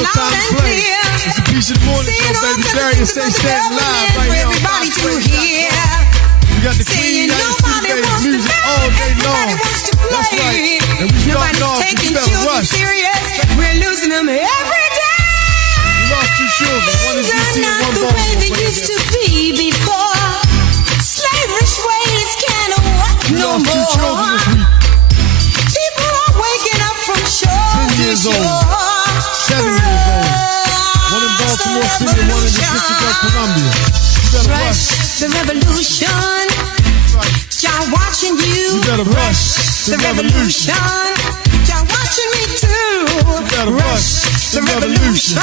no time to play. It's a piece of the morning show, baby. Darius, Stanton live right here on Fox Radio. We got the Queen United States music all day long. That's right. And we starting off, you better rush. We're losing them every day. We lost two children. One is DC and one the way they used to be before. Slaverish ways can't work no more. We lost two children this week. People are waking up from shore 10 years old, 7 years old. One in Baltimore City, one in the District of Columbia. You better rush. The revolution. Y'all watching you. You better rush. The revolution. Y'all watching me too. You better rush. The revolution.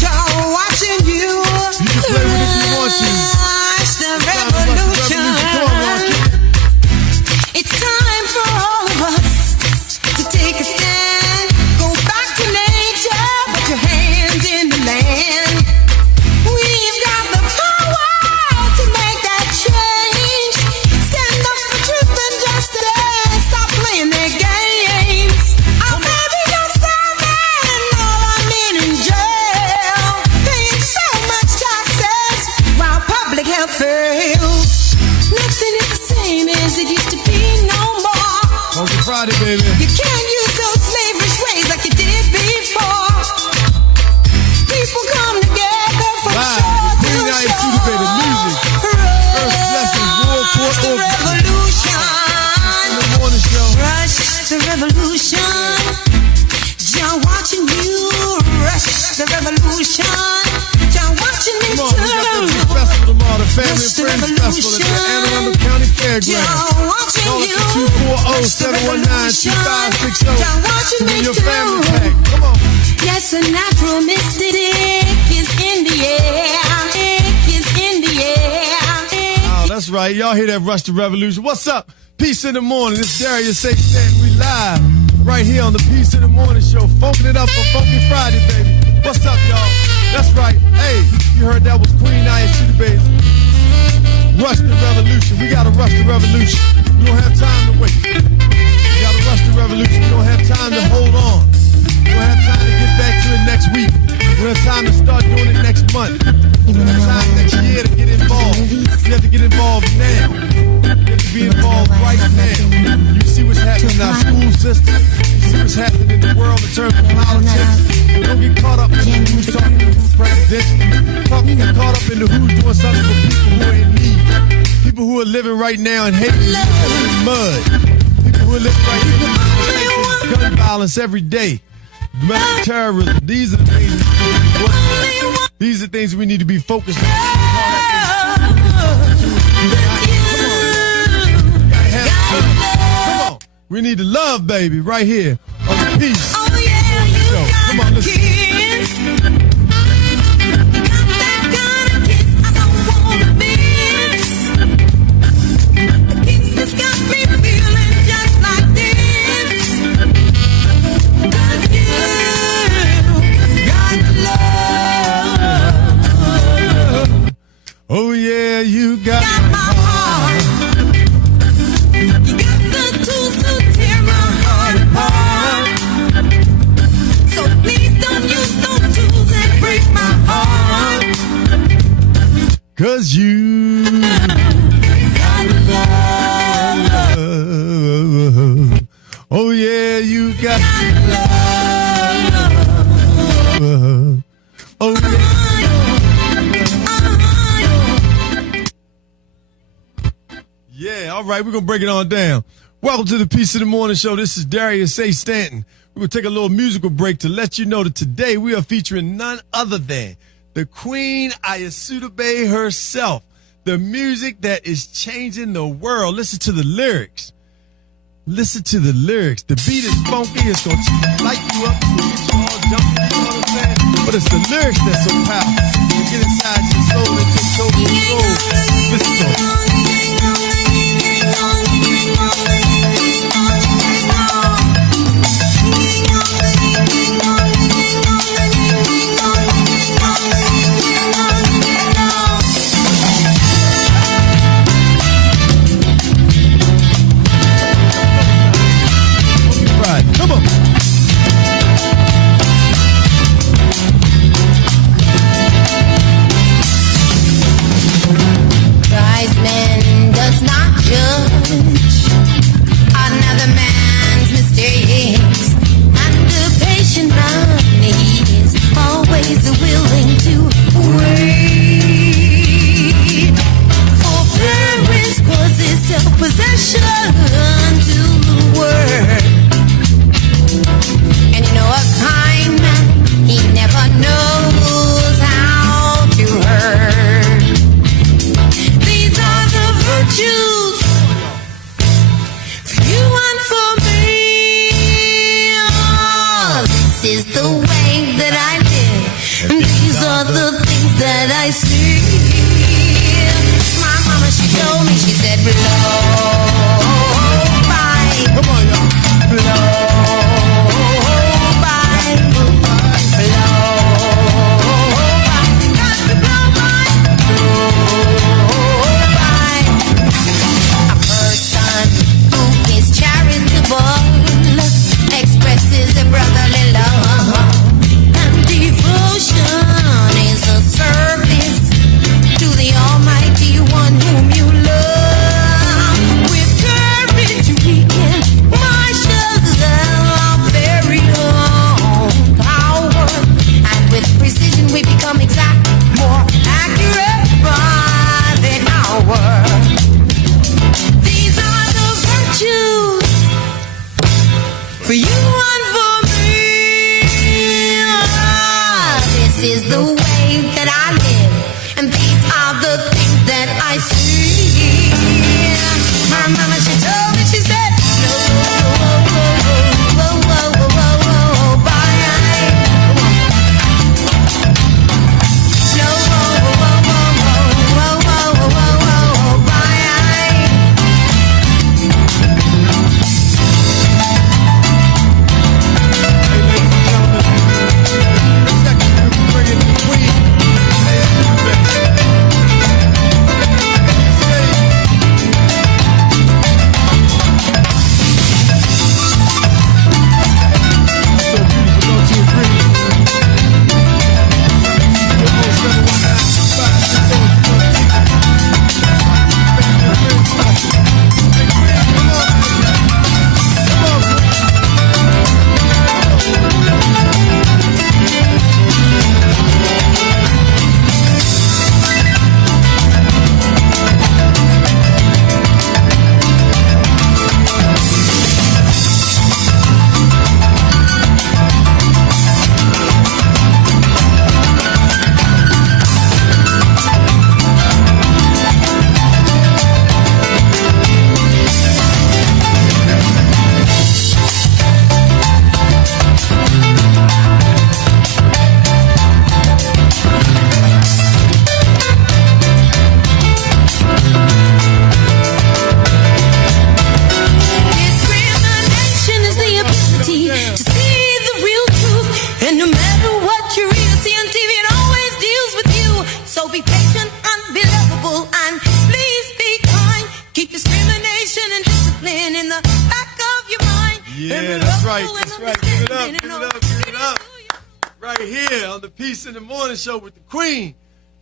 Y'all watching you. You can play with it if you want to. Rush the revolution. It's time for all of us to take a stand. Go back to nature, put your hands in the land. We've got the power to make that change. Stand up for truth and justice. Stop playing their games. Our baby don't starving, all our men in jail, paying so much taxes while public health fails. Nothing is the same as it used to be no more. Funky Friday, baby. You can't use those slaverish ways like you did before. People come together from shore to shore. The music. Earth Blessings, World Court The Orchestra. revolution. In the morning show. Rush the revolution. Y'all watching you. Rush the revolution. Y'all watching me Come on, we got the big festival tomorrow, the Family and Friends Festival at the Anne Arundel County Fairgrounds. Y'all watching Call us you. at 240-719-2560. Y'all watching me your too. family pack. Come on. Yes, a natural mystic is in the air. Is in the air. Oh, that's right. Y'all hear that Rush the Revolution. What's up? Peace in the morning. It's Darius Stanton. We live right here on the Peace in the Morning show. Funking it up for Funky Friday, baby. What's up, y'all? That's right. Hey, you heard that was Queen Iyasita Bays. Rush the Revolution. We gotta rush the revolution. We don't have time to wait. We gotta rush the revolution. We don't have time to hold on. We don't have time to get back to it next week. We don't have time to start doing it next month. We don't have time next year to get involved. You have to get involved now. You have to be involved right now. You see what's happening in our school system. You see what's happening in the world in terms of politics. Don't get caught up in who's talking to who's president. Get caught up in the who's doing something for people who are in need. People who are living right now in hate and mud. People who are living right now in gun violence every day. Domestic terrorism. These are the things. These are things we need to be focused on. Come on. We need to love, baby, right here on the Peace. Come on, listen. Oh yeah, you got my heart. You got the tools to tear my heart apart. So please don't use those tools and break my heart. 'Cause you got love. Oh yeah, you got love. Oh yeah. Yeah, all right, we're going to break it on down. Welcome to the Peace of the Morning show. This is Darius Stanton. We're going to take a little musical break to let you know that today we are featuring none other than the Queen Iyasita Bay herself. The music that is changing the world. Listen to the lyrics. Listen to the lyrics. The beat is funky. It's going to light you up. It's going to get you all jumping. You know what I'm saying? But it's the lyrics that's so powerful. You get inside your soul and take total control. Listen to it. Come on. passion to the word. And you know a kind man, he never knows how to hurt. These are the virtues for you and for me. Oh, this is the way that I live, and these are the things that I see. My mama, she told me, she said, blow by, Come on, y'all. blow by, blow by, got to blow by, a person who is charitable expresses a brotherly love, and devotion is a service to the Almighty One whom you love. With courage we can marshal our very own power, and with precision we become exact, more accurate by the hour. These are the virtues for you and for me. This is the way that I live, and these are the things that I see. My mama, she told me, she said, no, bye. No, discrimination is the ability to see the real truth, and no matter what you read or see on TV, it always deals with you. So be patient and be lovable, and please be kind. Keep discrimination and discipline in the back of your mind. Yeah, that's right. That's right. Give it up. Give it up. Give it up. Right here on the Peace in the Morning Show with the Queen.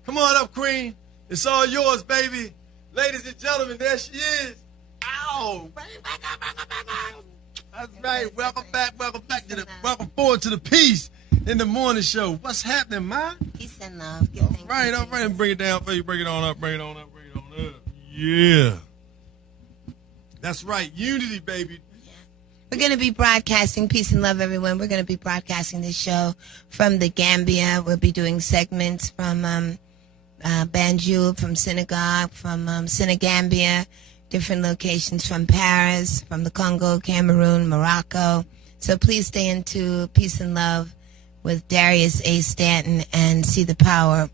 Come on up, Queen. It's all yours, baby. Ladies and gentlemen, there she is. Ow. That's right. Welcome back to the welcome forward to the Peace in the Morning Show. What's happening, man? Peace and love. Give thanks. All right. And bring it down for you. Bring it on up. Yeah. That's right. Unity, baby. We're going to be broadcasting Peace and Love, everyone. We're going to be broadcasting this show from the Gambia. We'll be doing segments from Banjul, from Synagogue, from Senegambia, different locations from Paris, from the Congo, Cameroon, Morocco. So please stay into Peace and Love with Darius A. Stanton and see the power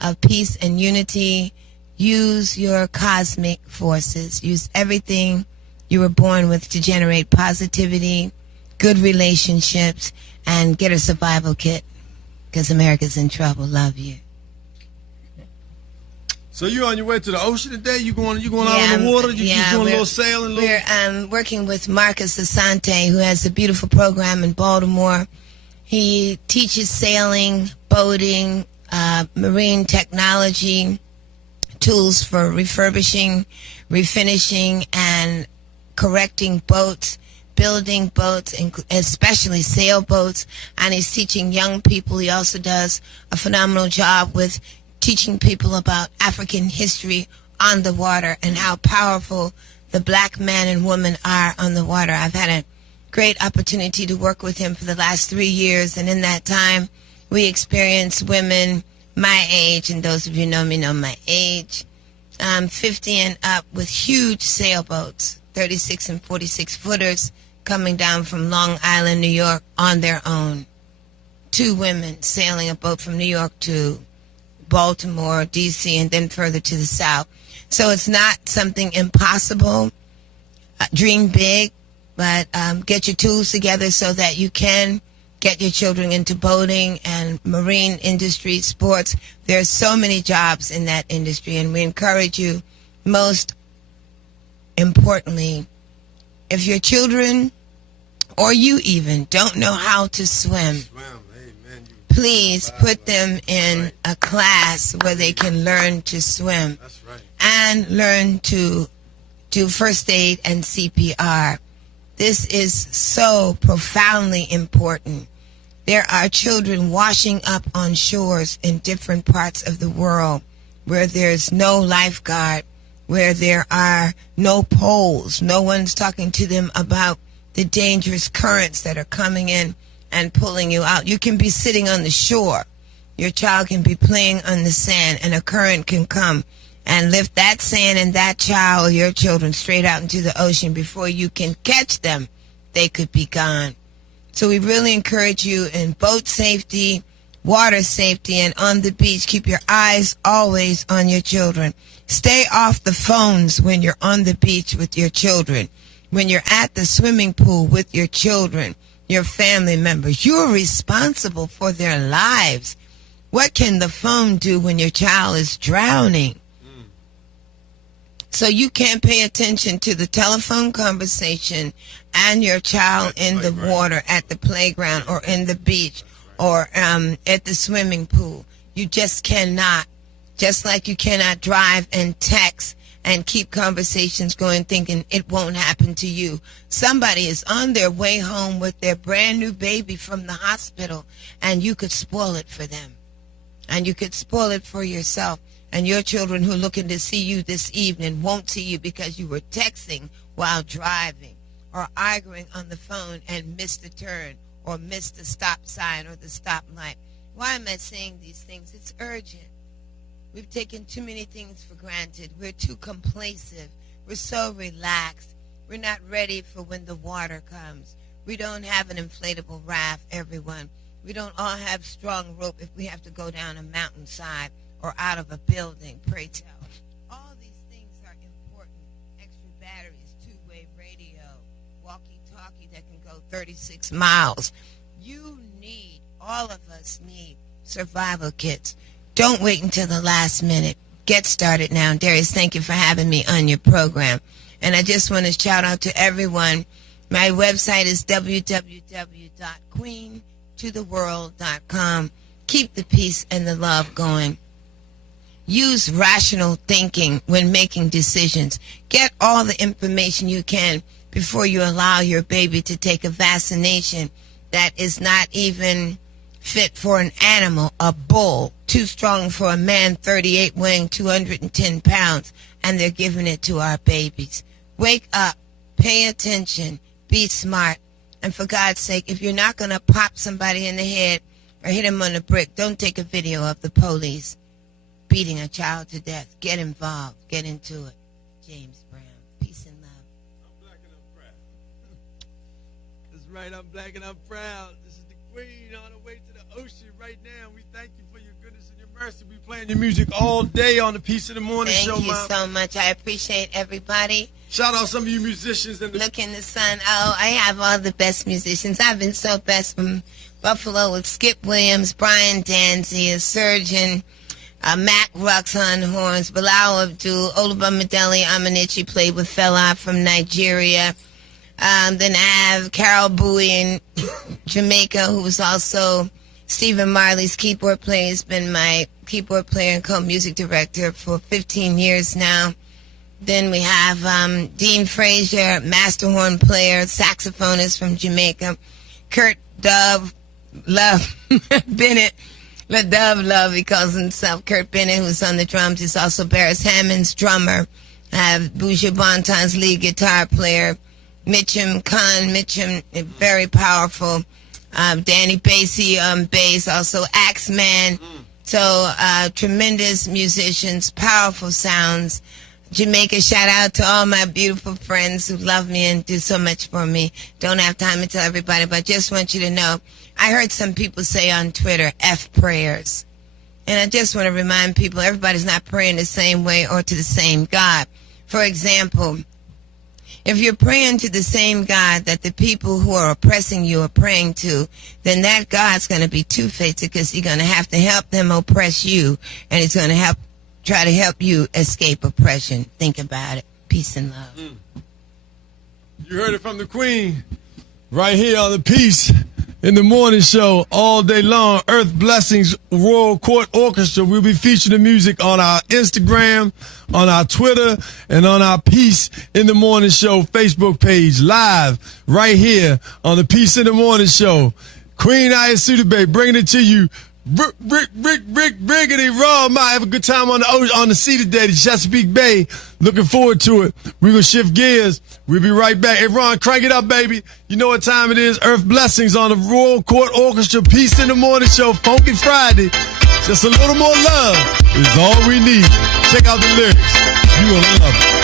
of peace and unity. Use your cosmic forces. Use everything you were born with to generate positivity, good relationships, and get a survival kit, because America's in trouble. Love you. So you on your way to the ocean today? You going out on the water? You just doing a little sailing? We're working with Marcus Asante, who has a beautiful program in Baltimore. He teaches sailing, boating, marine technology, tools for refurbishing, refinishing, and correcting boats, building boats, especially sailboats, and he's teaching young people. He also does a phenomenal job with teaching people about African history on the water and how powerful the black man and woman are on the water. I've had a great opportunity to work with him for the last 3 years, and in that time, we experienced women my age, and those of you know me know my age, 50 and up with huge sailboats, 36 and 46 footers, coming down from Long Island, New York, on their own. 2 women sailing a boat from New York to Baltimore, D.C., and then further to the south. So it's not something impossible. Dream big, but get your tools together so that you can get your children into boating and marine industry, sports. There are so many jobs in that industry, and we encourage you, most importantly, if your children or you even don't know how to swim, please put them in a class where they can learn to swim and learn to do first aid and CPR. This is so profoundly important. There are children washing up on shores in different parts of the world where there's no lifeguard, where there are no poles. No one's talking to them about the dangerous currents that are coming in and pulling you out. You can be sitting on the shore. Your child can be playing on the sand, and a current can come and lift that sand and that child or your children straight out into the ocean. Before you can catch them, they could be gone. So we really encourage you in boat safety, water safety, and on the beach, keep your eyes always on your children. Stay off the phones when you're on the beach with your children. When you're at the swimming pool with your children, your family members, you're responsible for their lives. What can the phone do when your child is drowning? So you can't pay attention to the telephone conversation and your child in the water at the playground or in the beach or at the swimming pool. You just cannot. Just like you cannot drive and text and keep conversations going thinking it won't happen to you. Somebody is on their way home with their brand new baby from the hospital, and you could spoil it for them. And you could spoil it for yourself. And your children who are looking to see you this evening won't see you because you were texting while driving or arguing on the phone and missed the turn or missed the stop sign or the stop light. Why am I saying these things? It's urgent. We've taken too many things for granted. We're too complacent. We're so relaxed. We're not ready for when the water comes. We don't have an inflatable raft, everyone. We don't all have strong rope if we have to go down a mountainside or out of a building, pray tell. All these things are important. Extra batteries, two-way radio, walkie-talkie that can go 36 miles. All of us need survival kits. Don't wait until the last minute. Get started now. Darius, thank you for having me on your program. And I just want to shout out to everyone. My website is www.queentotheworld.com. Keep the peace and the love going. Use rational thinking when making decisions. Get all the information you can before you allow your baby to take a vaccination that is not even fit for an animal, a bull, too strong for a man, 38, weighing 210 pounds, and they're giving it to our babies. Wake up, pay attention, be smart, and for God's sake, if you're not going to pop somebody in the head or hit him on a brick, don't take a video of the police beating a child to death. Get involved. Get into it. James Brown. Peace and love. I'm black and I'm proud. That's right. I'm black and I'm proud. This is the Queen on the way to the ocean right now. We thank you for your goodness and your mercy. We playing your music all day on the Peace of the Morning Show, Thank you so much. I appreciate everybody. Shout out some of you musicians. Look in the sun. Oh, I have all the best musicians. I've been so blessed from Buffalo with Skip Williams, Brian Danzy, a surgeon, Mac Rux on horns, Bilal Abdul, Olubamidele Amanichi played with Fela from Nigeria. Then I have Carol Bowie in Jamaica, who was also Stephen Marley's keyboard player. He's been my keyboard player and co-music director for 15 years now. Then we have Dean Frazier, master horn player, saxophonist from Jamaica. Kurt Dove Love Bennett. Dove Love, he calls himself. Kurt Bennett, who's on the drums, is also Barris Hammond's drummer. I have Boucher Bonton's lead guitar player, Mitchum Khan. Mitchum, very powerful. Danny Basie on bass, also Axeman. So tremendous musicians, powerful sounds. Jamaica, shout out to all my beautiful friends who love me and do so much for me. Don't have time to tell everybody, but I just want you to know, I heard some people say on Twitter, F prayers. And I just want to remind people, everybody's not praying the same way or to the same God. For example, if you're praying to the same God that the people who are oppressing you are praying to, then that God's going to be two-faced because he's going to have to help them oppress you, and he's going to try to help you escape oppression. Think about it. Peace and love. You heard it from the Queen right here on the Peace in the Morning Show all day long. Earth Blessings Royal Court Orchestra. We'll be featuring the music on our Instagram, on our Twitter, and on our Peace in the Morning Show Facebook page, live right here on the Peace in the Morning Show. Queen Ayasudebe bringing it to you. Riggedy raw. Might have a good time on the sea today, the Chesapeake Bay. Looking forward to it. We're going to shift gears. We'll be right back. Hey, Ron, crank it up, baby. You know what time it is. Earth Blessings on the Royal Court Orchestra. Peace in the Morning Show. Funky Friday. Just a little more love is all we need. Check out the lyrics. You will love it.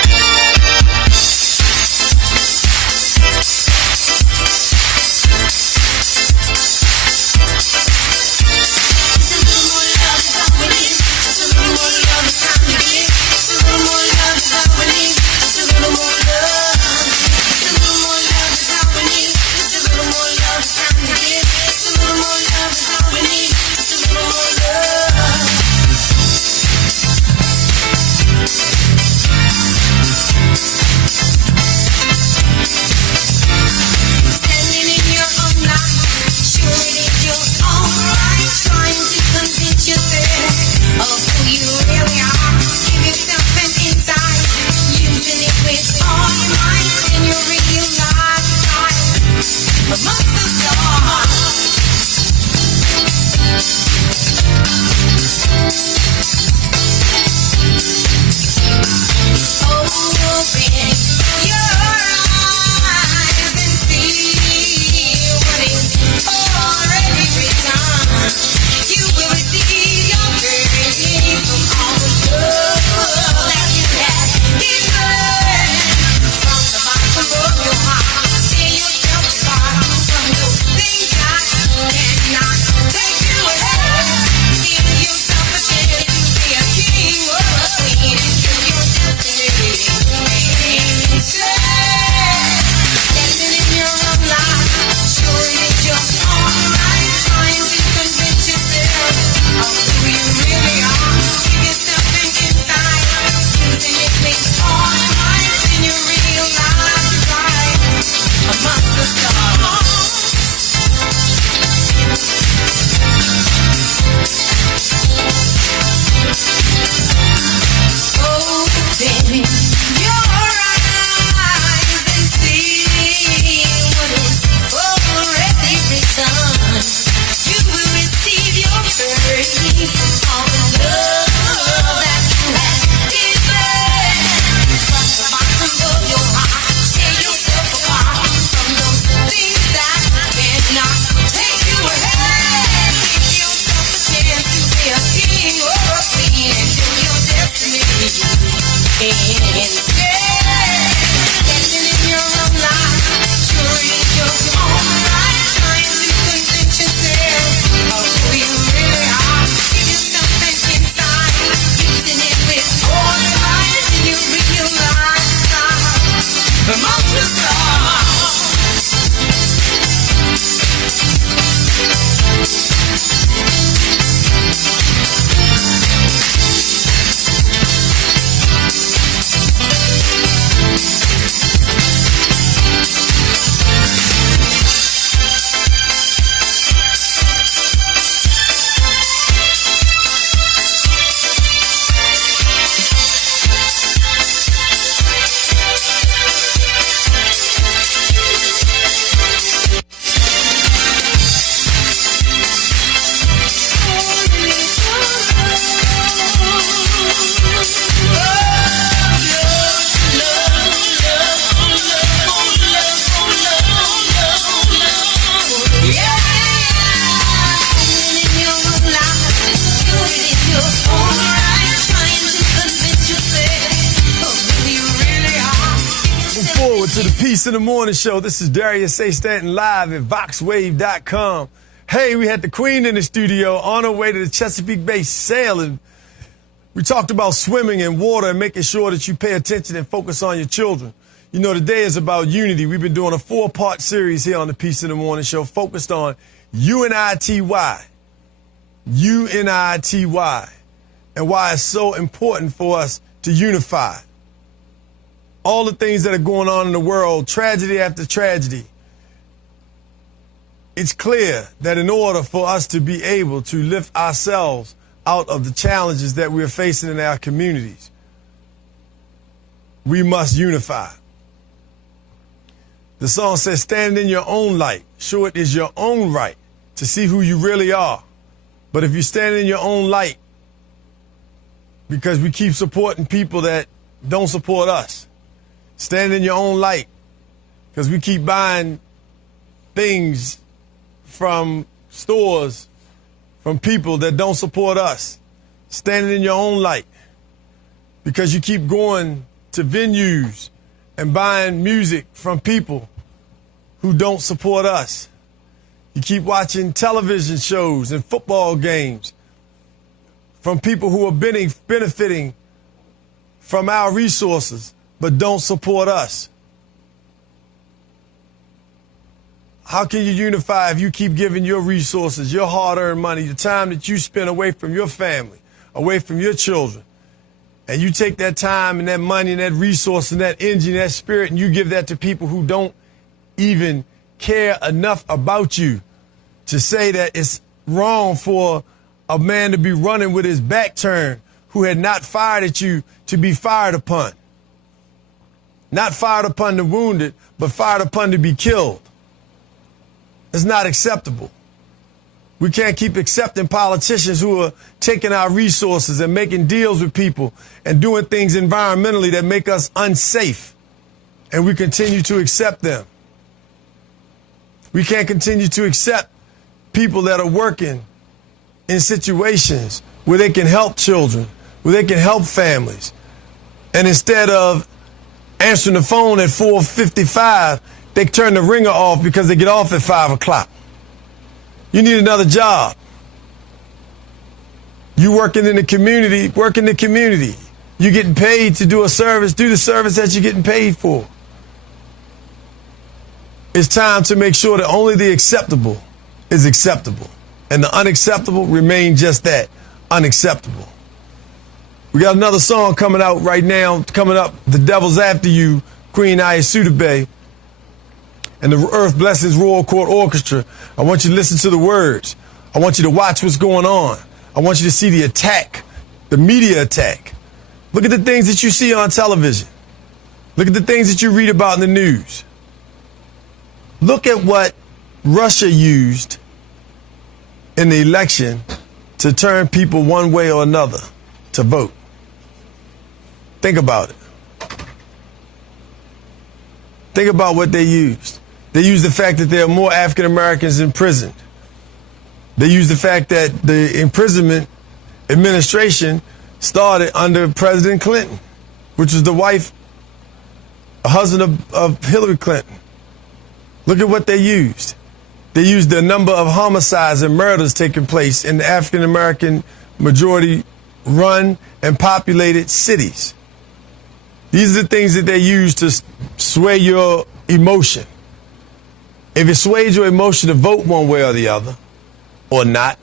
forward to the Peace in the Morning show. This is Darius Stanton live at VoxWave.com. Hey, we had the Queen in the studio on her way to the Chesapeake Bay sailing. We talked about swimming in water and making sure that you pay attention and focus on your children. You know, today is about unity. We've been doing a 4-part series here on the Peace in the Morning show focused on UNITY. UNITY. And why it's so important for us to unify. All the things that are going on in the world, tragedy after tragedy. It's clear that in order for us to be able to lift ourselves out of the challenges that we're facing in our communities, we must unify. The song says, stand in your own light. Sure, it is your own right to see who you really are. But if you stand in your own light, because we keep supporting people that don't support us, stand in your own light, because we keep buying things from stores, from people that don't support us. Standing in your own light, because you keep going to venues and buying music from people who don't support us. You keep watching television shows and football games from people who are benefiting from our resources but don't support us. How can you unify if you keep giving your resources, your hard-earned money, the time that you spend away from your family, away from your children, and you take that time and that money and that resource and that energy and that spirit and you give that to people who don't even care enough about you to say that it's wrong for a man to be running with his back turned who had not fired at you to be fired upon. Not fired upon the wounded, but fired upon to be killed. It's not acceptable. We can't keep accepting politicians who are taking our resources and making deals with people and doing things environmentally that make us unsafe. And we continue to accept them. We can't continue to accept people that are working in situations where they can help children, where they can help families. And instead of answering the phone at 4:55, they turn the ringer off because they get off at 5 o'clock. You need another job. You working in the community, work in the community. You getting paid to do a service, do the service that you're getting paid for. It's time to make sure that only the acceptable is acceptable. And the unacceptable remain just that, unacceptable. We got another song coming out right now, coming up, The Devil's After You, Queen Ayasuda and the Earth Blessings Royal Court Orchestra. I want you to listen to the words. I want you to watch what's going on. I want you to see the attack, the media attack. Look at the things that you see on television. Look at the things that you read about in the news. Look at what Russia used in the election to turn people one way or another to vote. Think about it. Think about what they used. They used the fact that there are more African Americans imprisoned. They used the fact that the imprisonment administration started under President Clinton, which was the wife, husband of Hillary Clinton. Look at what they used. They used the number of homicides and murders taking place in the African American majority run and populated cities. These are the things that they use to sway your emotion. If it sways your emotion to vote one way or the other, or not,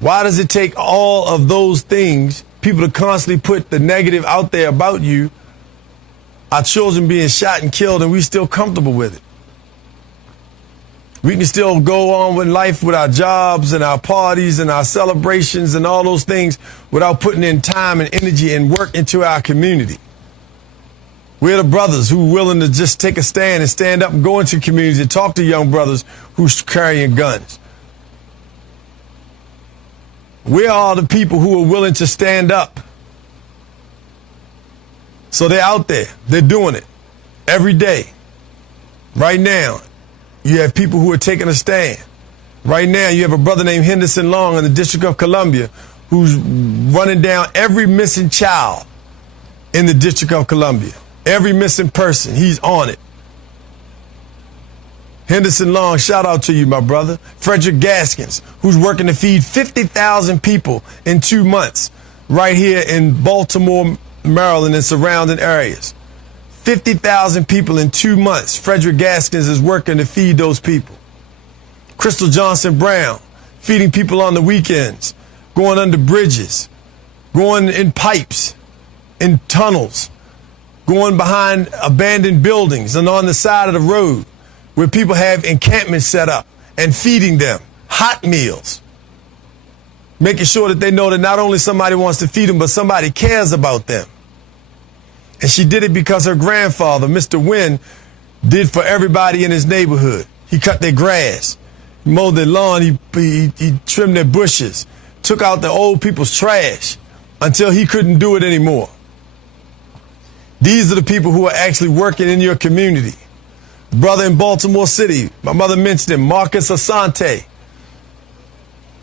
why does it take all of those things, people to constantly put the negative out there about you, our children being shot and killed, and we still comfortable with it? We can still go on with life with our jobs and our parties and our celebrations and all those things without putting in time and energy and work into our community. We're the brothers who are willing to just take a stand and stand up and go into communities and talk to young brothers who's carrying guns. We are the people who are willing to stand up. So they're out there. They're doing it every day. Right now, you have people who are taking a stand. Right now, you have a brother named Henderson Long in the District of Columbia who's running down every missing child in the District of Columbia. Every missing person, he's on it. Henderson Long, shout out to you, my brother. Frederick Gaskins, who's working to feed 50,000 people in 2 months right here in Baltimore, Maryland and surrounding areas. 50,000 people in 2 months. Frederick Gaskins is working to feed those people. Crystal Johnson Brown, feeding people on the weekends, going under bridges, going in pipes, in tunnels, going behind abandoned buildings and on the side of the road where people have encampments set up and feeding them hot meals, making sure that they know that not only somebody wants to feed them, but somebody cares about them. And she did it because her grandfather, Mr. Wynn, did for everybody in his neighborhood. He cut their grass, he mowed their lawn, he trimmed their bushes, took out the old people's trash until he couldn't do it anymore. These are the people who are actually working in your community. Brother in Baltimore City, my mother mentioned him, Marcus Asante,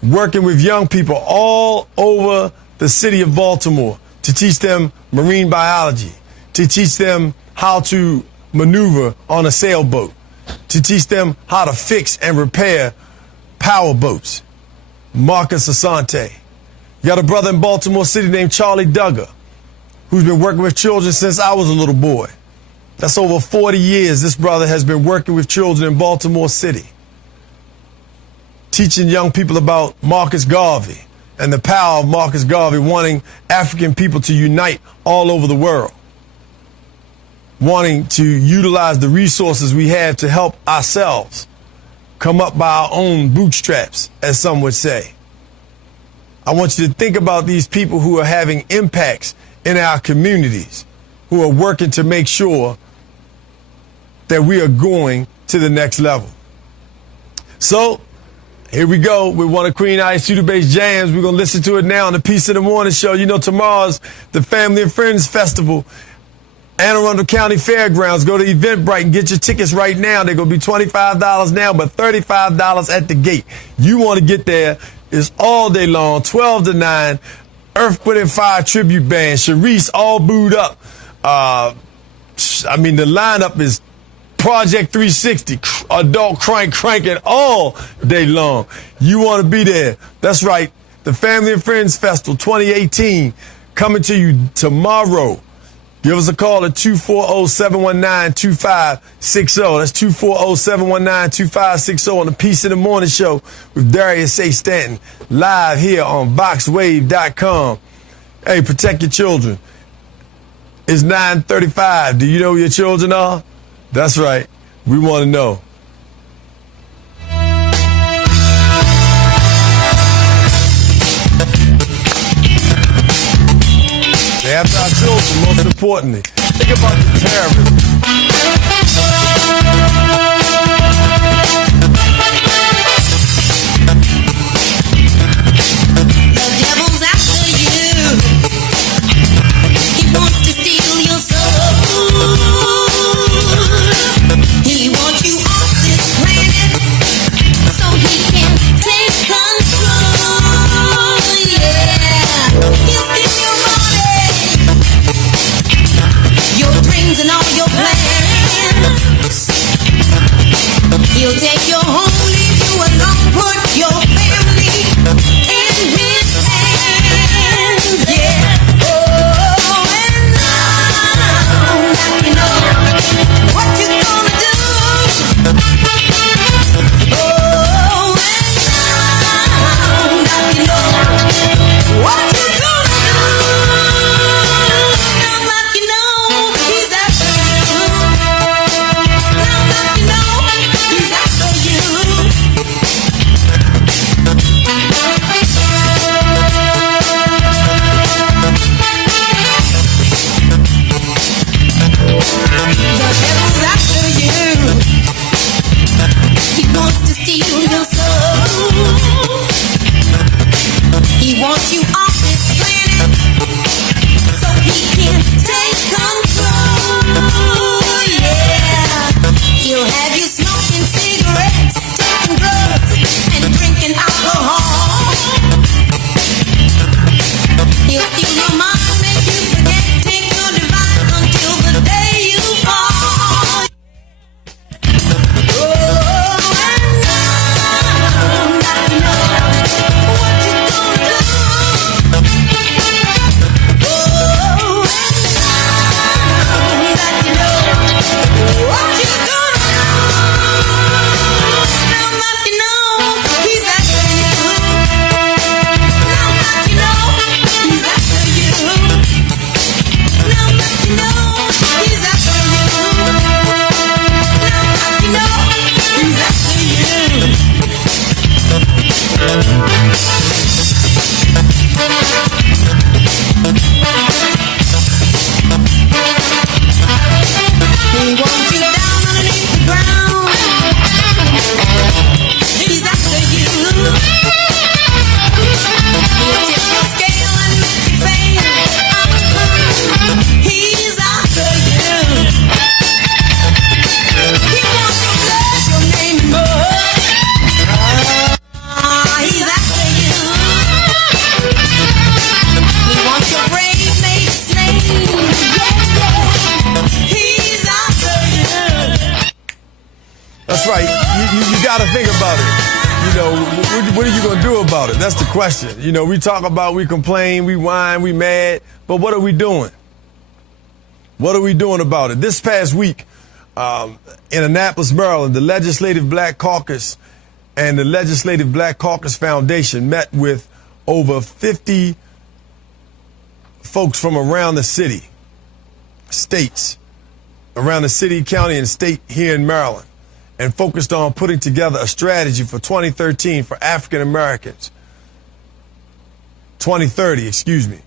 working with young people all over the city of Baltimore to teach them marine biology, to teach them how to maneuver on a sailboat, to teach them how to fix and repair power boats. Marcus Asante. You got a brother in Baltimore City named Charlie Duggar, who's been working with children since I was a little boy. That's over 40 years this brother has been working with children in Baltimore City, teaching young people about Marcus Garvey and the power of Marcus Garvey, wanting African people to unite all over the world, wanting to utilize the resources we have to help ourselves come up by our own bootstraps, as some would say. I want you to think about these people who are having impacts in our communities, who are working to make sure that we are going to the next level. So, here we go with one of Queen I's Studio-Based Jams. We're going to listen to it now on the Peace in the Morning Show. You know, tomorrow's the Family and Friends Festival, Anne Arundel County Fairgrounds. Go to Eventbrite and get your tickets right now. They're going to be $25 now, but $35 at the gate. You want to get there. It's all day long, 12 to 9. Earth, Wind and Fire Tribute Band. Sharice all booed up. The lineup is Project 360, Adult cranking all day long. You want to be there. That's right. The Family and Friends Festival 2018 coming to you tomorrow. Give us a call at 240-719-2560. That's 240-719-2560 on the Peace in the Morning Show with Darius Stanton, live here on VoxWave.com. Hey, protect your children. It's 9:35. Do you know who your children are? That's right. We want to know. They have our children, most importantly. Think about the terrorism. The devil's after you. He wants to steal your soul. He wants you off this planet so he can take control. Yeah, he'll steal your money, your dreams and all your plans. got to think about it. You know, what are you going to do about it? That's the question. You know, we talk about, we complain, we whine, we mad, but what are we doing? What are we doing about it? This past week, in Annapolis, Maryland, the Legislative Black Caucus and the Legislative Black Caucus Foundation met with over 50 folks from around the city, states, around the city, county, and state here in Maryland, and focused on putting together a strategy for 2013 for African Americans, 2030, excuse me,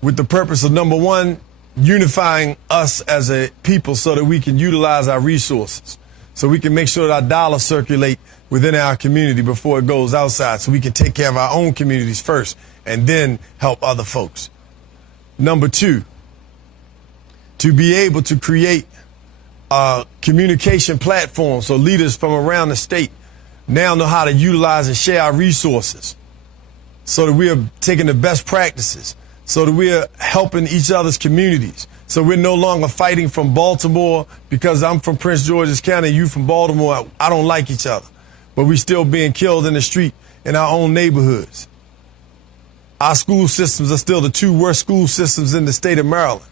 with the purpose of, number one, unifying us as a people so that we can utilize our resources, so we can make sure that our dollars circulate within our community before it goes outside, so we can take care of our own communities first and then help other folks. Number two, to be able to create a communication platform so leaders from around the state now know how to utilize and share our resources, so that we are taking the best practices, so that we are helping each other's communities, so we're no longer fighting from Baltimore because I'm from Prince George's County, you from Baltimore. I don't like each other, but we still being killed in the street in our own neighborhoods. Our school systems are still the two worst school systems in the state of Maryland.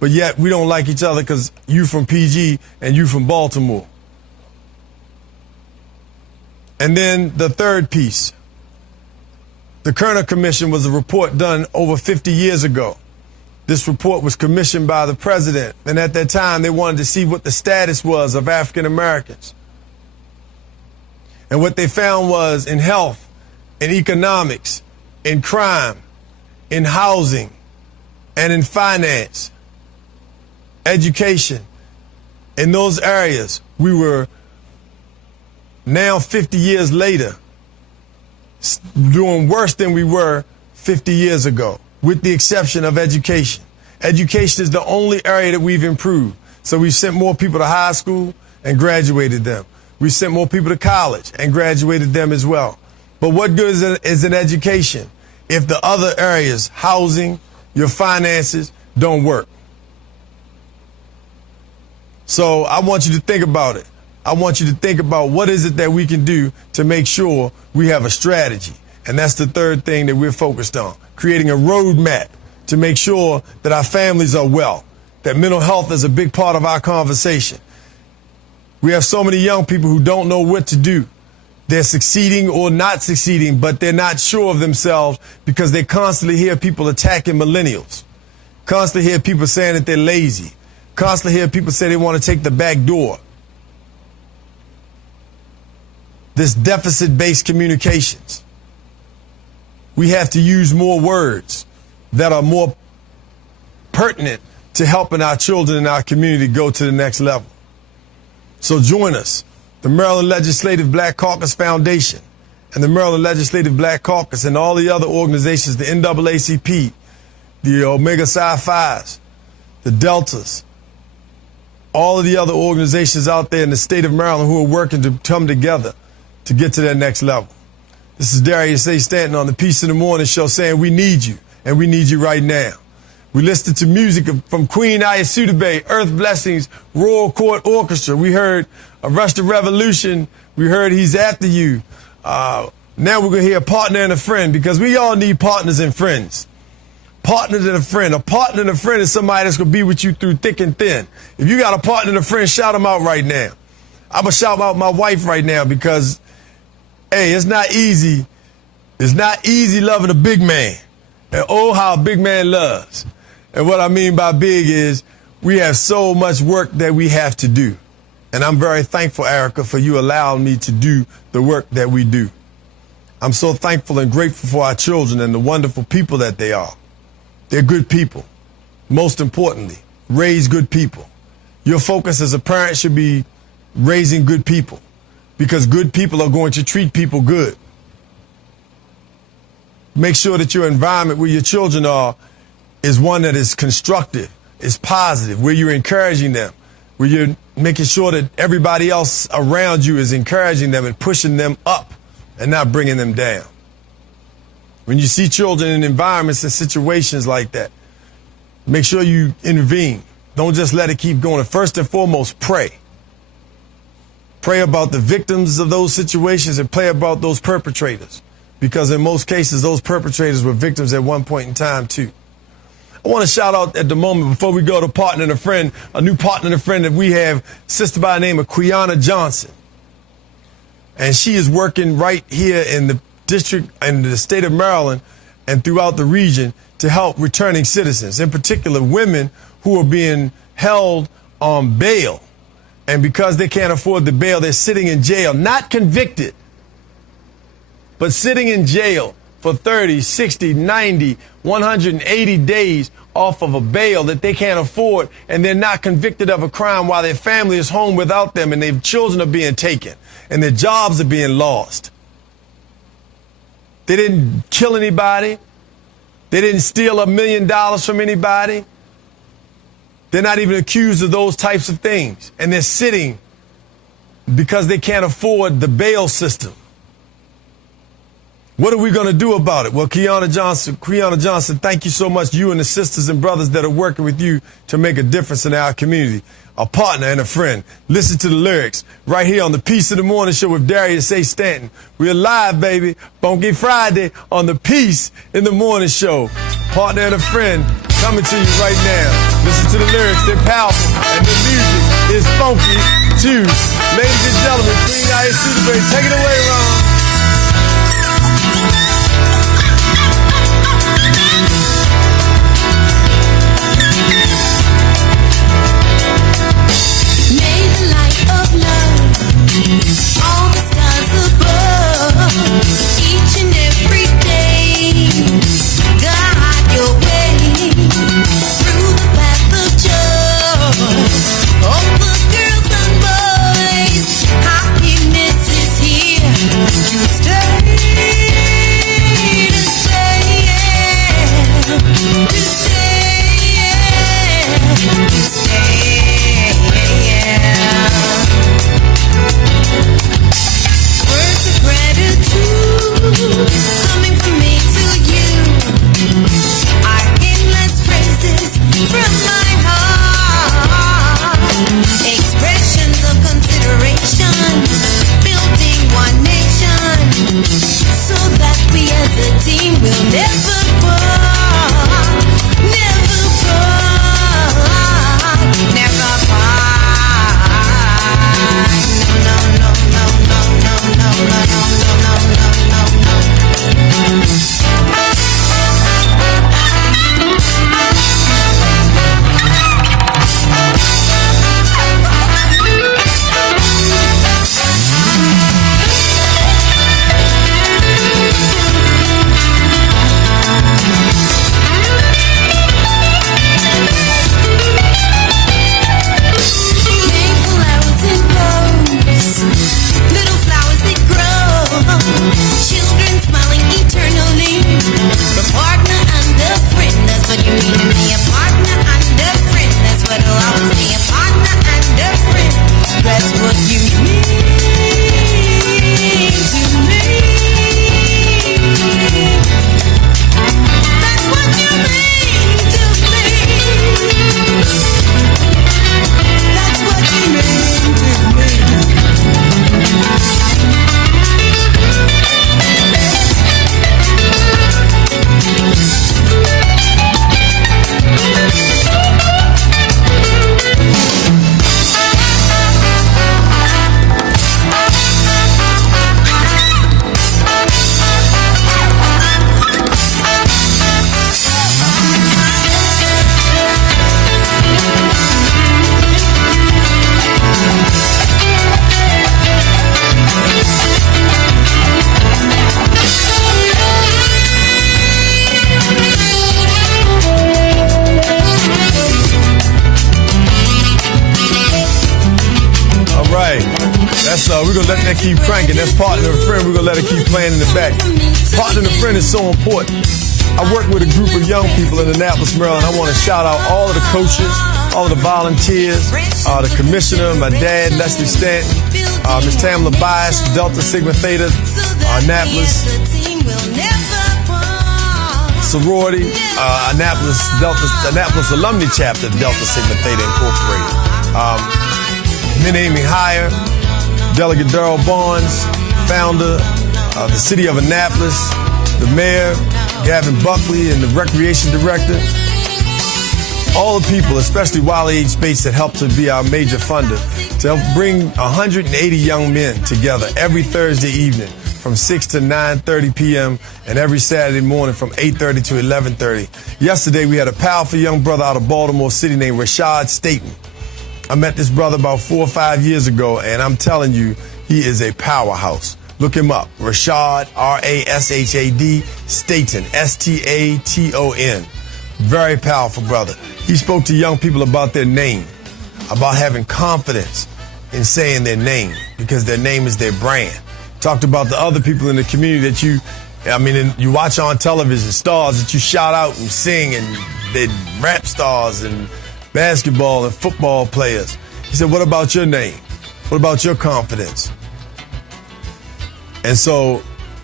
But yet we don't like each other because you from PG and you from Baltimore. And then the third piece, the Kerner Commission was a report done over 50 years ago. This report was commissioned by the president, and at that time they wanted to see what the status was of African Americans. And what they found was in health, in economics, in crime, in housing, and in finance, education, in those areas, we were now 50 years later doing worse than we were 50 years ago, with the exception of education. Education is the only area that we've improved. So we've sent more people to high school and graduated them. We sent more people to college and graduated them as well. But what good is an education if the other areas, housing, your finances, don't work? So I want you to think about it. I want you to think about what is it that we can do to make sure we have a strategy. And that's the third thing that we're focused on, creating a roadmap to make sure that our families are well, that mental health is a big part of our conversation. We have so many young people who don't know what to do. They're succeeding or not succeeding, but they're not sure of themselves because they constantly hear people attacking millennials, constantly hear people saying that they're lazy, constantly hear people say they want to take the back door. This deficit-based communications. We have to use more words that are more pertinent to helping our children in our community go to the next level. So join us, the Maryland Legislative Black Caucus Foundation and the Maryland Legislative Black Caucus and all the other organizations, the NAACP, the Omega Psi Phi's, the Deltas, all of the other organizations out there in the state of Maryland who are working to come together to get to that next level. This is Darius Stanton on the Peace in the Morning show saying we need you, and we need you right now. We listened to music from Queen Ayasudebe, Earth Blessings, Royal Court Orchestra. We heard Rush the Revolution. We heard He's After You. Now we're going to hear a partner and a friend, because we all need partners and friends. Partner and a friend. A partner and a friend is somebody that's going to be with you through thick and thin. If you got a partner and a friend, shout them out right now. I'm going to shout out my wife right now because, hey, it's not easy. It's not easy loving a big man. And oh, how a big man loves. And what I mean by big is we have so much work that we have to do. And I'm very thankful, Erica, for you allowing me to do the work that we do. I'm so thankful and grateful for our children and the wonderful people that they are. They're good people. Most importantly, raise good people. Your focus as a parent should be raising good people, because good people are going to treat people good. Make sure that your environment where your children are is one that is constructive, is positive, where you're encouraging them, where you're making sure that everybody else around you is encouraging them and pushing them up and not bringing them down. When you see children in environments and situations like that, make sure you intervene. Don't just let it keep going. First and foremost, pray. Pray about the victims of those situations and pray about those perpetrators. Because in most cases, those perpetrators were victims at one point in time, too. I want to shout out at the moment, before we go to partner and a friend, a new partner and a friend that we have, sister by the name of Quiana Johnson. And she is working right here in the district and the state of Maryland and throughout the region to help returning citizens, in particular women who are being held on bail. And because they can't afford the bail, they're sitting in jail, not convicted, but sitting in jail for 30, 60, 90, 180 days off of a bail that they can't afford, and they're not convicted of a crime while their family is home without them and their children are being taken and their jobs are being lost. They didn't kill anybody. They didn't steal $1 million from anybody. They're not even accused of those types of things. And they're sitting because they can't afford the bail system. What are we going to do about it? Well, Quiana Johnson, thank you so much, you and the sisters and brothers that are working with you to make a difference in our community. A partner and a friend. Listen to the lyrics right here on the Peace in the Morning Show with Darius Stanton. We're live, baby. Funky Friday on the Peace in the Morning Show. Partner and a friend coming to you right now. Listen to the lyrics. They're powerful. And the music is funky, too. Ladies and gentlemen, Queen Ice Superberry, take it away, Ron. All the stars above, each and every day, guide your way through the path of joy. All the girls and boys, happiness is here to stay, to stay, to stay, to stay. Words of gratitude coming from me to you. I endless phrases from my heart. Expressions of consideration, building one nation, so that we as a team will never part, never part, never part. No, no, no, no, no, no, no, no, no, no, no, no, no. Little flowers that grow, children smiling eternally. The partner and the friend, that's what you mean to me. A partner and a friend, that's what it'll always be. A partner and a friend, that's what you mean to me. That's what you mean to me. That's what you mean to me. We're going to let that keep cranking. That's Partner and Friend. We're going to let it keep playing in the back. Partner and Friend is so important. I work with a group of young people in Annapolis, Maryland. I want to shout out all of the coaches, all of the volunteers, the commissioner, my dad, Leslie Stanton, Ms. Tamla Bias, Delta Sigma Theta, Annapolis sorority, Annapolis alumni chapter, Delta Sigma Theta Incorporated. Men aiming higher. Delegate Darrell Barnes, founder of the city of Annapolis, the mayor, Gavin Buckley, and the recreation director. All the people, especially Wiley H. Bates, that helped to be our major funder, to help bring 180 young men together every Thursday evening from 6 to 9:30 p.m. and every Saturday morning from 8:30 to 11:30. Yesterday, we had a powerful young brother out of Baltimore City named Rashad Stanton. I met this brother about 4 or 5 years ago, and I'm telling you, he is a powerhouse. Look him up. Rashad, R-A-S-H-A-D, Stanton, S-T-A-T-O-N. Very powerful brother. He spoke to young people about their name, about having confidence in saying their name, because their name is their brand. Talked about the other people in the community that you watch on television, stars that you shout out and sing, and they're rap stars and basketball and football players. He said, what about your name? What about your confidence? And so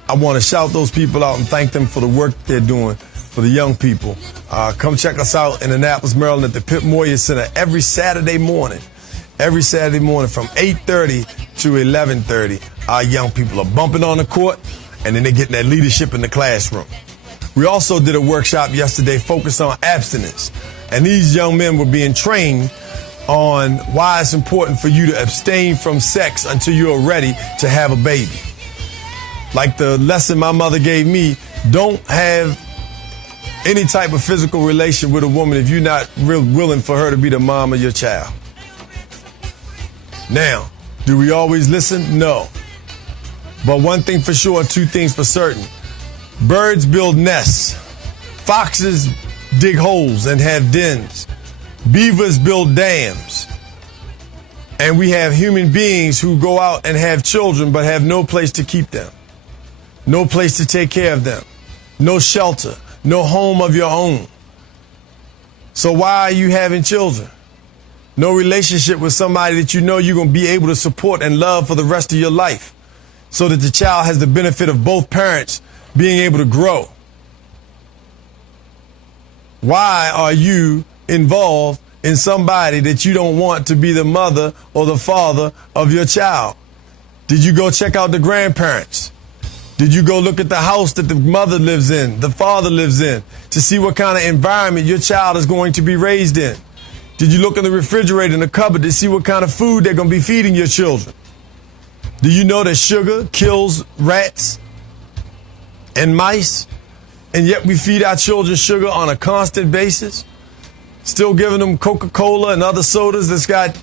I want to shout those people out and thank them for the work they're doing for the young people. Come check us out in Annapolis, Maryland at the Pip Moyer Center every Saturday morning. Every Saturday morning from 8:30 to 11:30, our young people are bumping on the court, and then they're getting that leadership in the classroom. We also did a workshop yesterday focused on abstinence. And these young men were being trained on why it's important for you to abstain from sex until you're ready to have a baby. Like the lesson my mother gave me, don't have any type of physical relation with a woman if you're not real willing for her to be the mom of your child. Now, do we always listen? No. But one thing for sure, two things for certain. Birds build nests. Foxes dig holes and have dens. Beavers build dams. And we have human beings who go out and have children but have no place to keep them. No place to take care of them. No shelter. No home of your own. So why are you having children? No relationship with somebody that you know you're going to be able to support and love for the rest of your life, so that the child has the benefit of both parents being able to grow. Why are you involved in somebody that you don't want to be the mother or the father of your child? Did you go check out the grandparents? Did you go look at the house that the mother lives in, the father lives in, to see what kind of environment your child is going to be raised in? Did you look in the refrigerator and the cupboard to see what kind of food they're going to be feeding your children? Do you know that sugar kills rats and mice? And yet we feed our children sugar on a constant basis? Still giving them Coca-Cola and other sodas that's got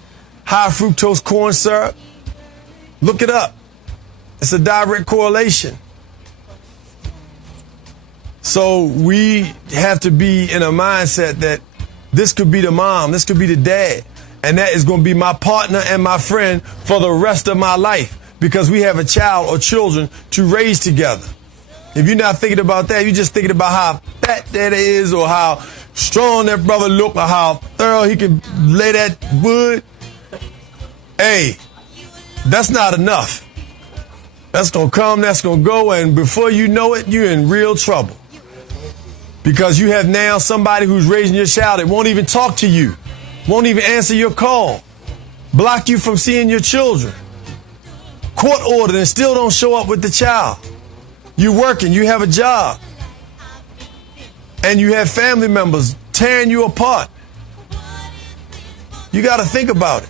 high fructose corn syrup? Look it up. It's a direct correlation. So we have to be in a mindset that this could be the mom, this could be the dad, and that is going to be my partner and my friend for the rest of my life, because we have a child or children to raise together. If you're not thinking about that, you're just thinking about how fat that is, or how strong that brother look, or how thorough he can lay that wood. Hey, that's not enough. That's going to come, that's going to go, and before you know it, you're in real trouble. Because you have now somebody who's raising your child that won't even talk to you, won't even answer your call, block you from seeing your children, court ordered, and still don't show up with the child. You're working, you have a job, and you have family members tearing you apart. You got to think about it.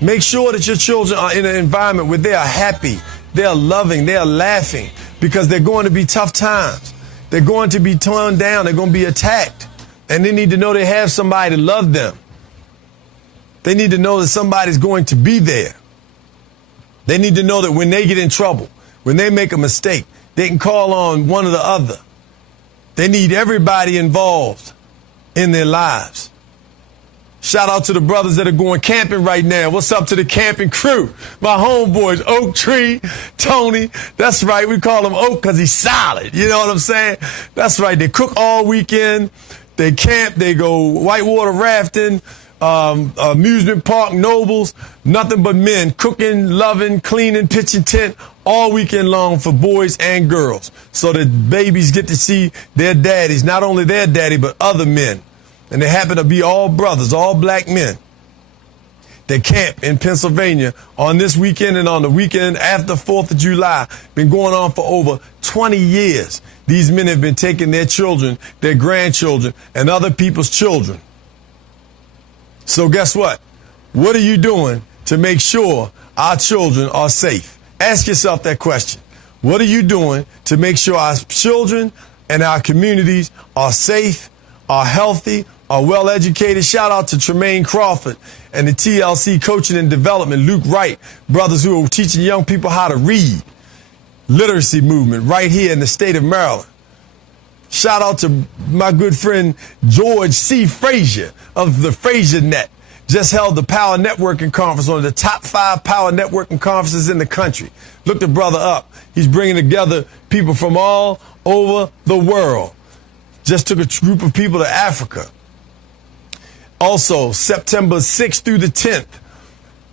Make sure that your children are in an environment where they are happy, they are loving, they are laughing, because they're going to be tough times. They're going to be torn down. They're going to be attacked. And they need to know they have somebody to love them. They need to know that somebody's going to be there. They need to know that when they get in trouble, when they make a mistake, they can call on one or the other. They need everybody involved in their lives. Shout out to the brothers that are going camping right now. What's up to the camping crew? My homeboys, Oak Tree, Tony. That's right. We call him Oak because he's solid. You know what I'm saying? That's right. They cook all weekend. They camp. They go whitewater rafting, amusement park, Nobles. Nothing but men cooking, loving, cleaning, pitching tent all weekend long for boys and girls, so that babies get to see their daddies, not only their daddy, but other men. And they happen to be all brothers, all black men. They camp in Pennsylvania on this weekend and on the weekend after 4th of July. Been going on for over 20 years. These men have been taking their children, their grandchildren, and other people's children. So guess what? What are you doing to make sure our children are safe? Ask yourself that question. What are you doing to make sure our children and our communities are safe, are healthy, are well educated? Shout out to Tremaine Crawford and the TLC Coaching and Development, Luke Wright, brothers who are teaching young people how to read. Literacy movement right here in the state of Maryland. Shout out to my good friend George C. Frazier of the Frazier Net. Just held the Power Networking Conference, one of the top 5 Power Networking conferences in the country. Look the brother up. He's bringing together people from all over the world. Just took a group of people to Africa. Also, September 6th through the 10th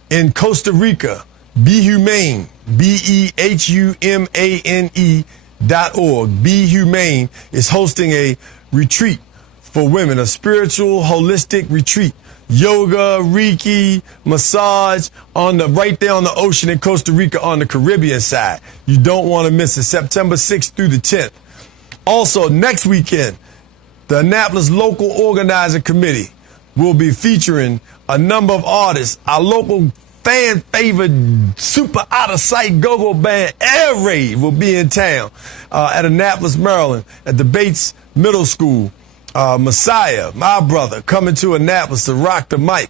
in Costa Rica, Be Humane, BEHUMANE.org. Be Humane is hosting a retreat for women, a spiritual, holistic retreat. Yoga, Reiki, massage right there on the ocean in Costa Rica on the Caribbean side. You don't want to miss it. September 6th through the 10th. Also, next weekend, the Annapolis Local Organizing Committee will be featuring a number of artists. Our local fan favorite super out of sight go-go band Air Raid will be in town at Annapolis, Maryland, at the Bates Middle School. Messiah, my brother, coming to Annapolis to rock the mic.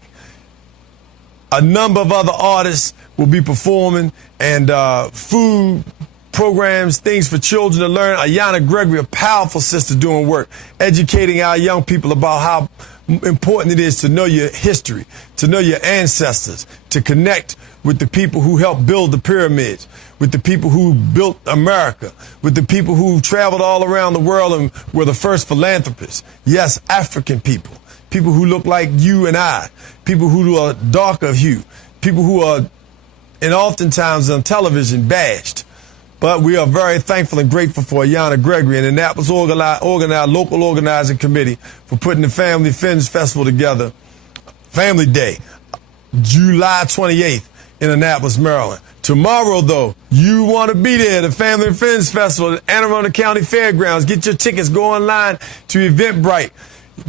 A number of other artists will be performing, and food programs, things for children to learn. Ayanna Gregory, a powerful sister doing work, educating our young people about how important it is to know your history, to know your ancestors, to connect with the people who helped build the pyramids, with the people who built America, with the people who traveled all around the world and were the first philanthropists. Yes, African people, people who look like you and I, people who are dark of hue, people who are, and oftentimes on television, bashed. But we are very thankful and grateful for Ayanna Gregory and the Annapolis Local Organizing Committee for putting the Family Friends Festival together. Family Day, July 28th in Annapolis, Maryland. Tomorrow, though, you want to be there, the Family and Friends Festival at Anne Arundel County Fairgrounds. Get your tickets. Go online to Eventbrite.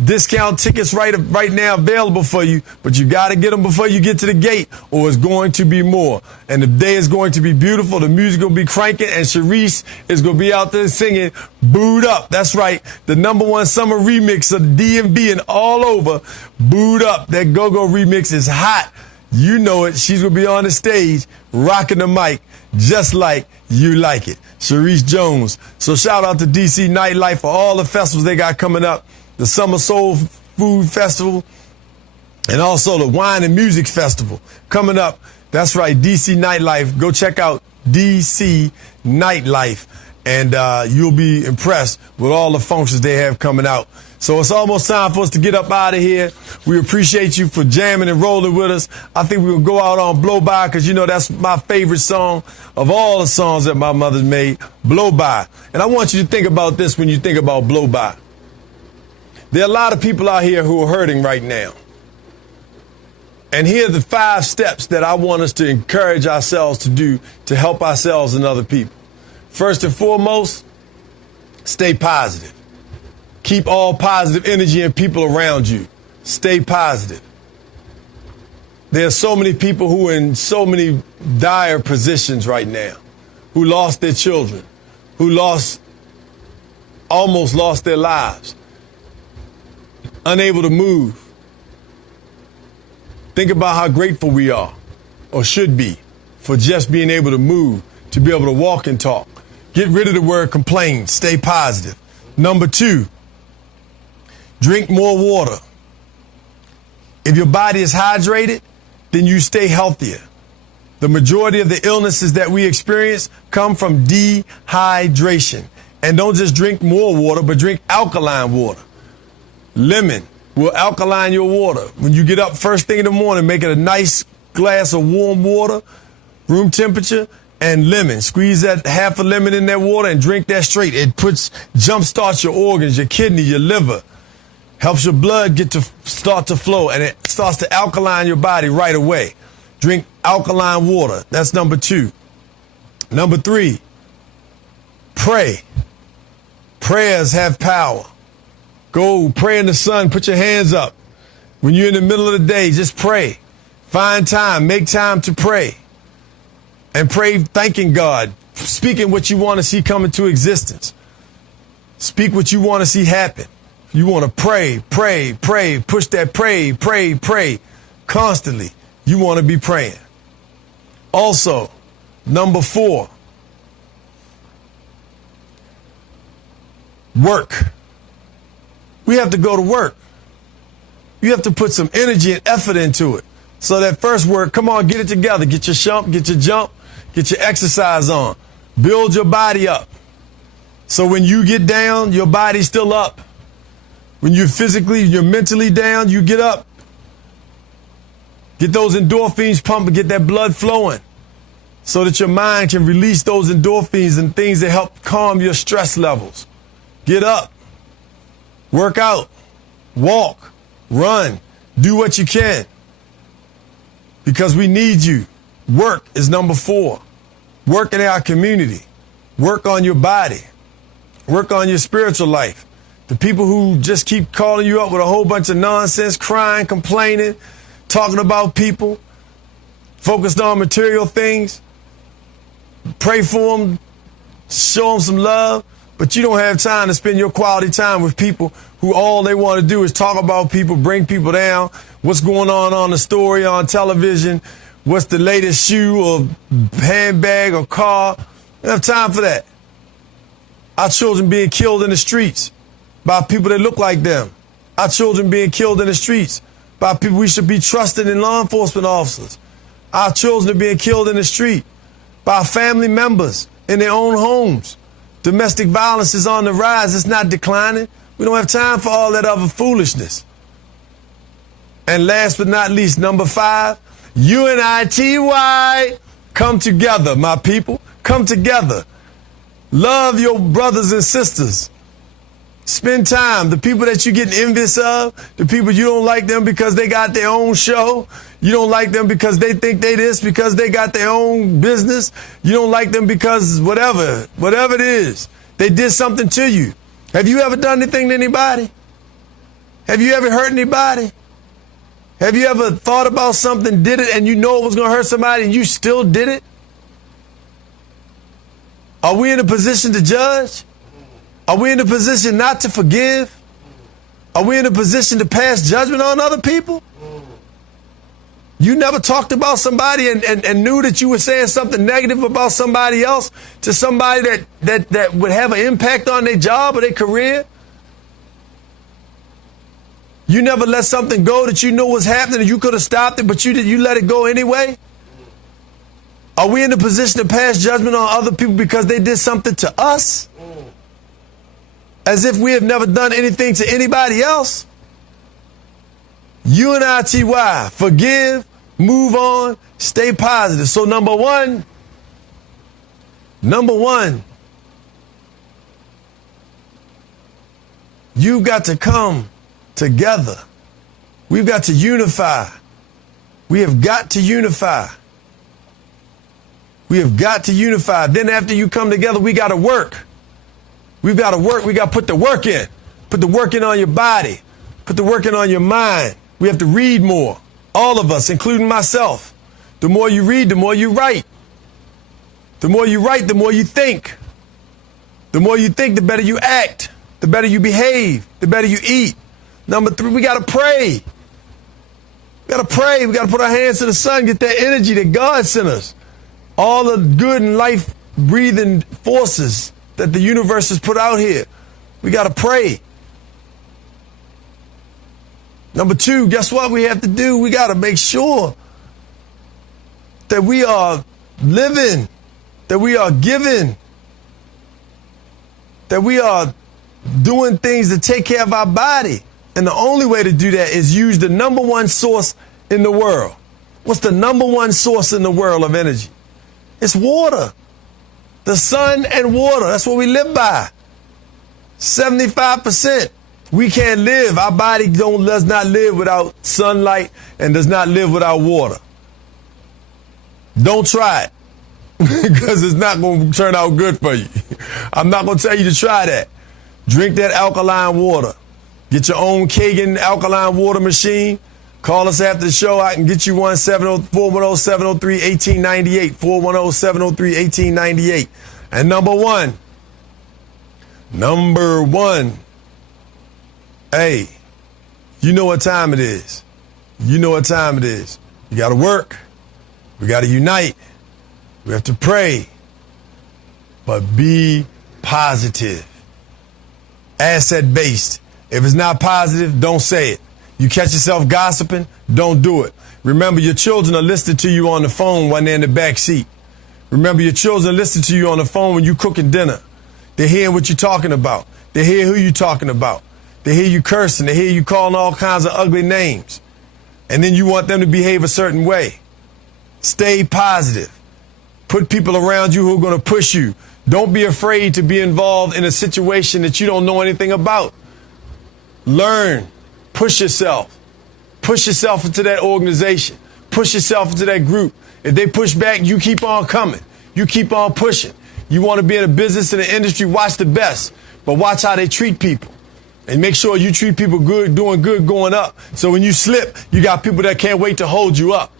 Discount tickets right now available for you, but you got to get them before you get to the gate, or it's going to be more. And the day is going to be beautiful. The music will be cranking, and Sharice is going to be out there singing Booed Up. That's right, the #1 summer remix of DMV and all over. Booed Up. That go-go remix is hot. You know it. She's going to be on the stage rocking the mic just like you like it. Sharice Jones. So shout out to DC Nightlife for all the festivals they got coming up. The Summer Soul Food Festival, and also the Wine and Music Festival coming up. That's right, DC Nightlife. Go check out DC Nightlife, and you'll be impressed with all the functions they have coming out. So it's almost time for us to get up out of here. We appreciate you for jamming and rolling with us. I think we'll go out on Blow By, because you know that's my favorite song of all the songs that my mother's made, Blow By. And I want you to think about this when you think about Blow By. There are a lot of people out here who are hurting right now. And here are the 5 steps that I want us to encourage ourselves to do to help ourselves and other people. First and foremost, stay positive. Keep all positive energy and people around you. Stay positive. There are so many people who are in so many dire positions right now, who lost their children, who almost lost their lives. Unable to move. Think about how grateful we are, or should be, for just being able to move, to be able to walk and talk. Get rid of the word complain. Stay positive. Number 2, drink more water. If your body is hydrated, then you stay healthier. The majority of the illnesses that we experience come from dehydration. And don't just drink more water, but drink alkaline water. Lemon will alkaline your water. When you get up first thing in the morning, make it a nice glass of warm water, room temperature, and lemon. Squeeze that half a lemon in that water and drink that straight. It jumpstarts your organs, your kidney, your liver. Helps your blood start to flow, and it starts to alkaline your body right away. Drink alkaline water. That's number 2. Number 3, pray. Prayers have power. Go pray in the sun. Put your hands up. When you're in the middle of the day, just pray. Find time. Make time to pray. And pray thanking God. Speaking what you want to see come into existence. Speak what you want to see happen. You want to pray, pray, pray. Push that pray, pray, pray. Constantly. You want to be praying. Also, number 4, work. We have to go to work. You have to put some energy and effort into it. So that first work, come on, get it together. Get your jump, get your exercise on. Build your body up. So when you get down, your body's still up. When you're mentally down, you get up. Get those endorphins pumping, get that blood flowing so that your mind can release those endorphins and things that help calm your stress levels. Get up, work out, walk, run, do what you can because we need you. Work is number 4. Work in our community. Work on your body. Work on your spiritual life. The people who just keep calling you up with a whole bunch of nonsense, crying, complaining, talking about people, focused on material things. Pray for them, show them some love, but you don't have time to spend your quality time with people who all they want to do is talk about people, bring people down, what's going on the story on television, what's the latest shoe or handbag or car. We don't have time for that. Our children being killed in the streets by people that look like them. Our children being killed in the streets by people we should be trusting in law enforcement officers. Our children are being killed in the street by family members in their own homes. Domestic violence is on the rise. It's not declining. We don't have time for all that other foolishness. And last but not least, number 5, UNITY. Come together, my people. Come together. Love your brothers and sisters. Spend time. The people that you get envious of, the people you don't like them because they got their own show. You don't like them because they think they this, because they got their own business. You don't like them because whatever it is, they did something to you. Have you ever done anything to anybody? Have you ever hurt anybody? Have you ever thought about something, did it, and you know it was going to hurt somebody and you still did it? Are we in a position to judge? Are we in a position not to forgive? Are we in a position to pass judgment on other people? You never talked about somebody and knew that you were saying something negative about somebody else to somebody that would have an impact on their job or their career? You never let something go that you knew was happening and you could have stopped it, but you let it go anyway? Are we in a position to pass judgment on other people because they did something to us? As if we have never done anything to anybody else? UNITY, forgive, move on, stay positive. So number one, you got to come together. We've got to unify. We have got to unify. We have got to unify. Then after you come together, we got to work. We've got to work. We got to put the work in. Put the work in on your body. Put the work in on your mind. We have to read more. All of us, including myself. The more you read, the more you write. The more you write, the more you think. The more you think, the better you act. The better you behave. The better you eat. Number 3, we got to pray. We got to pray. We got to put our hands to the sun, get that energy that God sent us. All the good and life-breathing forces that the universe has put out here. We got to pray. Number 2, guess what we have to do? We got to make sure that we are living, that we are giving, that we are doing things to take care of our body. And the only way to do that is use the number 1 source in the world. What's the number 1 source in the world of energy? It's water. The sun and water. That's what we live by. 75% We can't live. Our body does not live without sunlight and does not live without water. Don't try it because it's not going to turn out good for you. I'm not going to tell you to try that. Drink that alkaline water. Get your own Kagan alkaline water machine. Call us after the show. I can get you one, 410-703-1898. 410-703-1898. And number one, hey, you know what time it is. You know what time it is. You got to work. We got to unite. We have to pray. But be positive. Asset-based. If it's not positive, don't say it. You catch yourself gossiping, don't do it. Remember, your children are listening to you on the phone when they're in the back seat. Remember, your children listen to you on the phone when you're cooking dinner. They hear what you're talking about. They hear who you're talking about. They hear you cursing. They hear you calling all kinds of ugly names. And then you want them to behave a certain way. Stay positive. Put people around you who are going to push you. Don't be afraid to be involved in a situation that you don't know anything about. Learn. Push yourself. Push yourself into that organization. Push yourself into that group. If they push back, you keep on coming. You keep on pushing. You want to be in a business, in the industry, watch the best. But watch how they treat people. And make sure you treat people good, doing good, going up. So when you slip, you got people that can't wait to hold you up.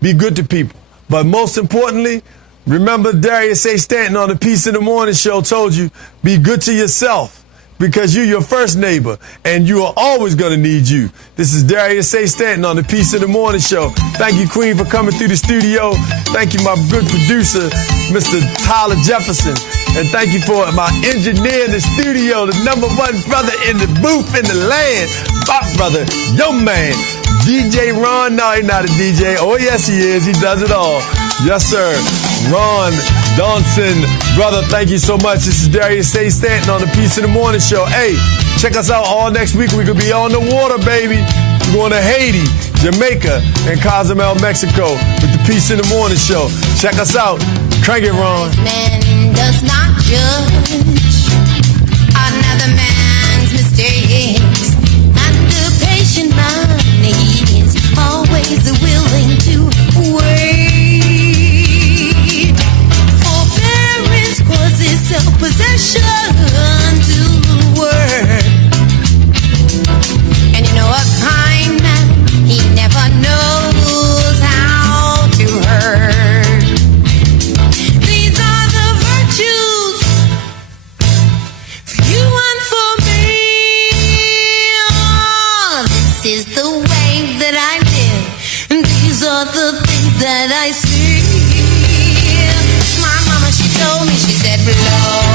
Be good to people. But most importantly, remember Darius Stanton on the Peace in the Morning show told you, be good to yourself. Because you're your first neighbor, and you are always going to need you. This is Darius Stanton on the Peace in the Morning show. Thank you, Queen, for coming through the studio. Thank you, my good producer, Mr. Tyler Jefferson. And thank you for my engineer in the studio, the number one brother in the booth in the land, my brother, your man, DJ Ron. No, he's not a DJ. Oh, yes, he is. He does it all. Yes, sir. Ron Donson, brother, thank you so much. This is Darius Stanton on the Peace in the Morning show. Hey, check us out all next week. We could be on the water, baby. We're going to Haiti, Jamaica, and Cozumel, Mexico with the Peace in the Morning show. Check us out. Crank it, Ron. Man does not judge another man's mistakes, and a patient mind is always willing to wait. Causes self-possession to work. And you know a kind man, he never knows how to hurt. These are the virtues for you and for me. Oh, this is the way that I live, and these are the things that I see. Told me, she said, blow